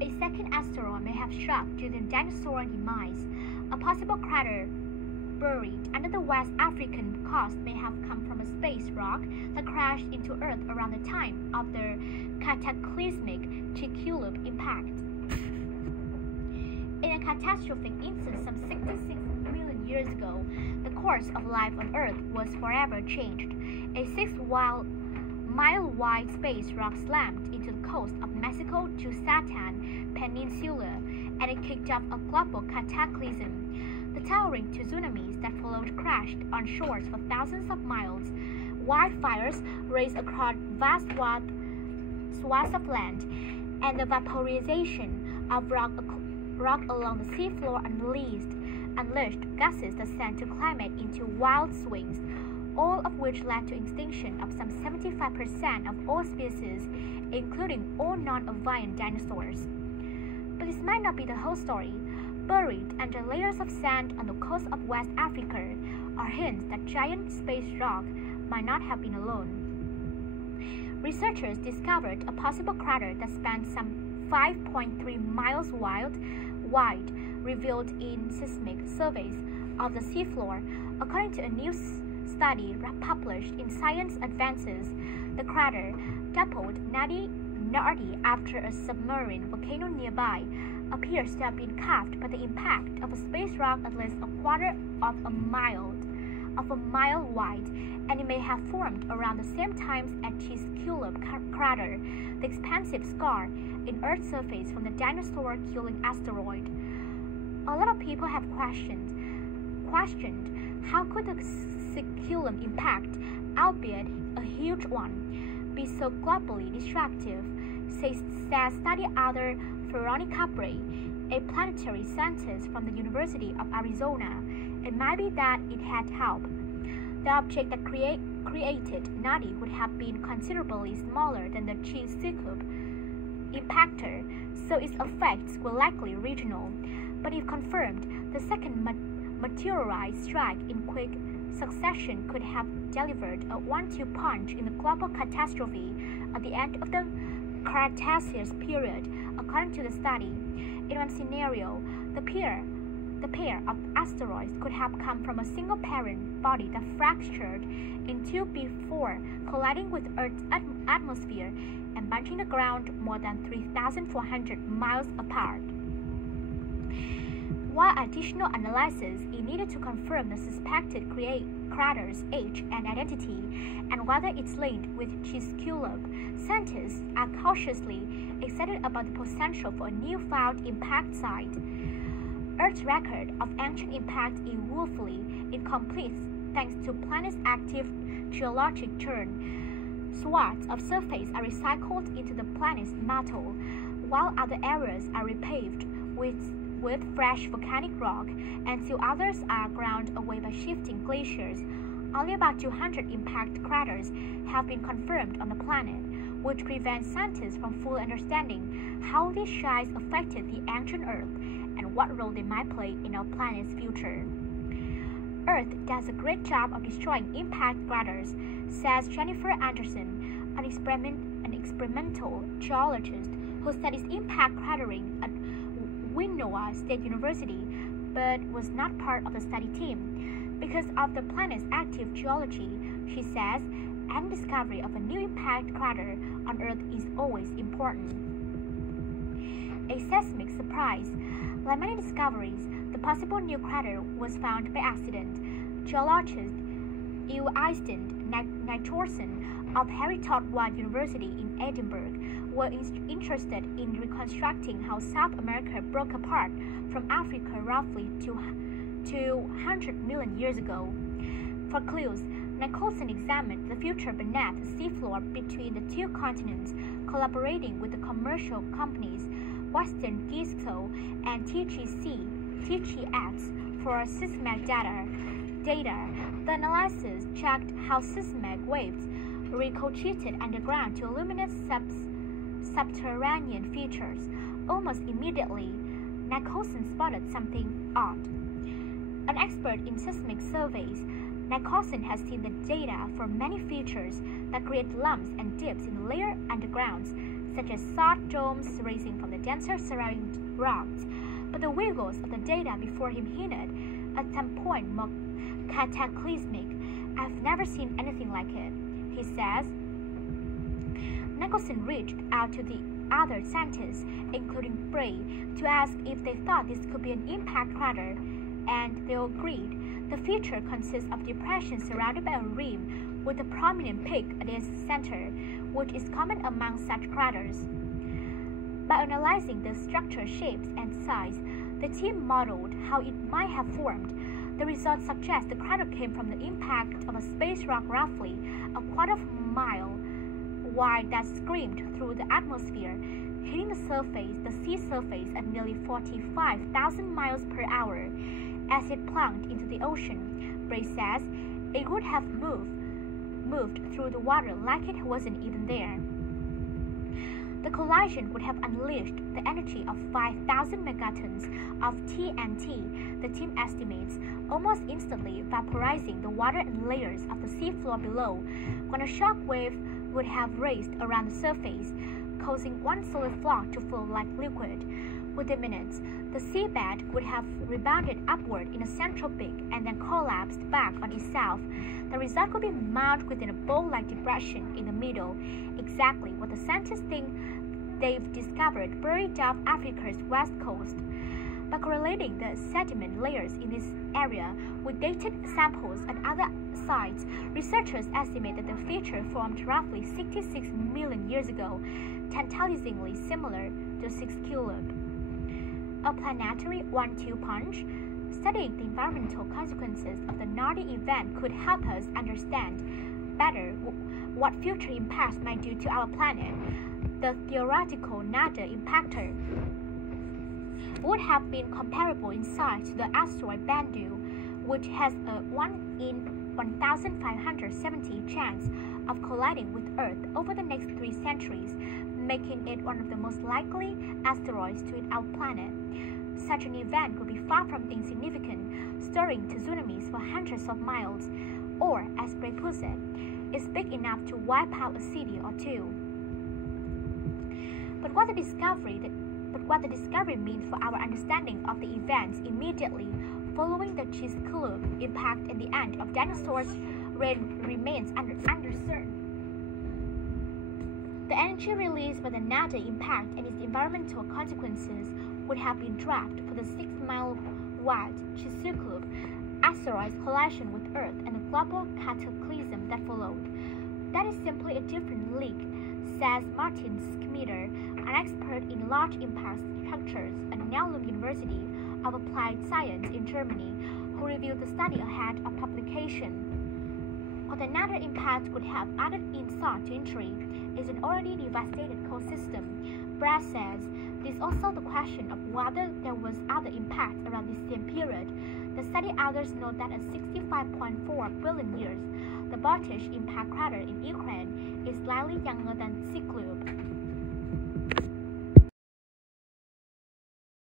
A second asteroid may have struck due to dinosaur demise. A possible crater buried under the West African coast may have come from a space rock that crashed into Earth around the time of the cataclysmic Chicxulub impact. In a catastrophic instance some 66 million years ago, the course of life on Earth was forever changed. A 6-mile-wide space rock slammed into the coast of Mexico Yucatan Peninsula, and it kicked off a global cataclysm. The towering tsunamis that followed crashed on shores for thousands of miles. Wildfires raged across vast swaths of land, and the vaporization of rock along the seafloor unleashed gases that sent the climate into wild swings, all of which led to extinction of some 75% of all species, including all non-avian dinosaurs. But this might not be the whole story. Buried under layers of sand on the coast of West Africa are hints that giant space rock might not have been alone. Researchers discovered a possible crater that spanned some 5.3 miles wide, revealed in seismic surveys of the seafloor. According to a new study published in Science Advances, the crater, dubbed Nadi after a submarine volcano nearby, appears to have been carved by the impact of a space rock at least a quarter of a mile wide, and it may have formed around the same time as Chicxulub crater, the expansive scar in Earth's surface from the dinosaur-killing asteroid. A lot of people have questioned how could the Chicxulub impact, albeit a huge one, be so globally destructive, says study author Veronica Bray, a planetary scientist from the University of Arizona. It might be that it had help. The object that created Nadi would have been considerably smaller than the Chicxulub impactor, so its effects were likely regional. But if confirmed, the second meteorite strike in quick succession could have delivered a 1-2 punch in the global catastrophe at the end of the Cretaceous period. According to the study, in one scenario, the pair of asteroids could have come from a single parent body that fractured in two before colliding with Earth's atmosphere and bunching the ground more than 3,400 miles apart. While additional analysis is needed to confirm the suspected crater's age and identity, and whether it's linked with Chicxulub, scientists are cautiously excited about the potential for a newfound impact site. Earth's record of ancient impact is woefully incomplete thanks to planet's active geologic churn. Swaths of surface are recycled into the planet's mantle, while other areas are repaved with fresh volcanic rock, and still others are ground away by shifting glaciers. Only about 200 impact craters have been confirmed on the planet, which prevents scientists from fully understanding how these shines affected the ancient Earth and what role they might play in our planet's future. Earth does a great job of destroying impact craters, says Jennifer Anderson, an experimental geologist who studies impact cratering at Winnowa State University, but was not part of the study team. Because of the planet's active geology, she says, any discovery of a new impact crater on Earth is always important. A seismic surprise. Like many discoveries, the possible new crater was found by accident. Geologist Øystein Nytorsen of Hertford University in Edinburgh were interested in reconstructing how South America broke apart from Africa roughly 200 million years ago. For clues, Nicholson examined the future beneath the seafloor between the two continents, collaborating with the commercial companies Western Geosco and TGX for seismic data. The analysis checked how seismic waves ricocheted underground to illuminate subterranean features. Almost immediately, Nicholson spotted something odd. An expert in seismic surveys, Nicholson has seen the data for many features that create lumps and dips in the layer underground, such as salt domes rising from the denser surrounding rocks. But the wiggles of the data before him hinted at some point more cataclysmic. I've never seen anything like it, he says. Nicholson reached out to the other scientists, including Bray, to ask if they thought this could be an impact crater, and they agreed. The feature consists of depression surrounded by a rim with a prominent peak at its center, which is common among such craters. By analyzing the structure, shapes, and size, the team modeled how it might have formed. The results suggest the crater came from the impact of a space rock roughly a quarter of a mile wide that screamed through the atmosphere, hitting the sea surface at nearly 45,000 miles per hour. As it plunged into the ocean, Bray says, it would have moved through the water like it wasn't even there. The collision would have unleashed the energy of 5,000 megatons of TNT, the team estimates, almost instantly vaporizing the water and layers of the seafloor below, when a shock wave would have raced around the surface, causing one solid flock to flow like liquid. Within minutes, the seabed would have rebounded upward in a central peak and then collapsed back on itself. The result would be mounted within a bowl-like depression in the middle, exactly what the scientists think they've discovered buried off Africa's west coast. By correlating the sediment layers in this area with dated samples at other sites, researchers estimate that the feature formed roughly 66 million years ago, tantalizingly similar to 6 Cube. A planetary 1-2 punch. Studying the environmental consequences of the Nardi event could help us understand better what future impacts might do to our planet. The theoretical Nada impactor would have been comparable in size to the asteroid Bennu, which has a 1 in 1,570 chance of colliding with Earth over the next 3 centuries, making it one of the most likely asteroids to hit our planet. Such an event would be far from insignificant, stirring tsunamis for hundreds of miles, or, as Bray puts it, is big enough to wipe out a city or two. But what the discovery means for our understanding of the events immediately following the Chicxulub impact and the end of dinosaurs remains uncertain. The energy released by the Nada impact and its environmental consequences would have been trapped for the 6-mile-wide Chicxulub asteroid collision with Earth and the global cataclysm that followed. That is simply a different league, says Martin Schmieder, an expert in large impact structures at Nellum University of Applied Science in Germany, who reviewed the study ahead of publication. What another impact would have added insult to injury is an already devastated ecosystem. Brad says there's also the question of whether there was other impact around the same period. The study authors note that at 65.4 billion years, the Baltish impact crater in Ukraine is slightly younger than Chicxulub.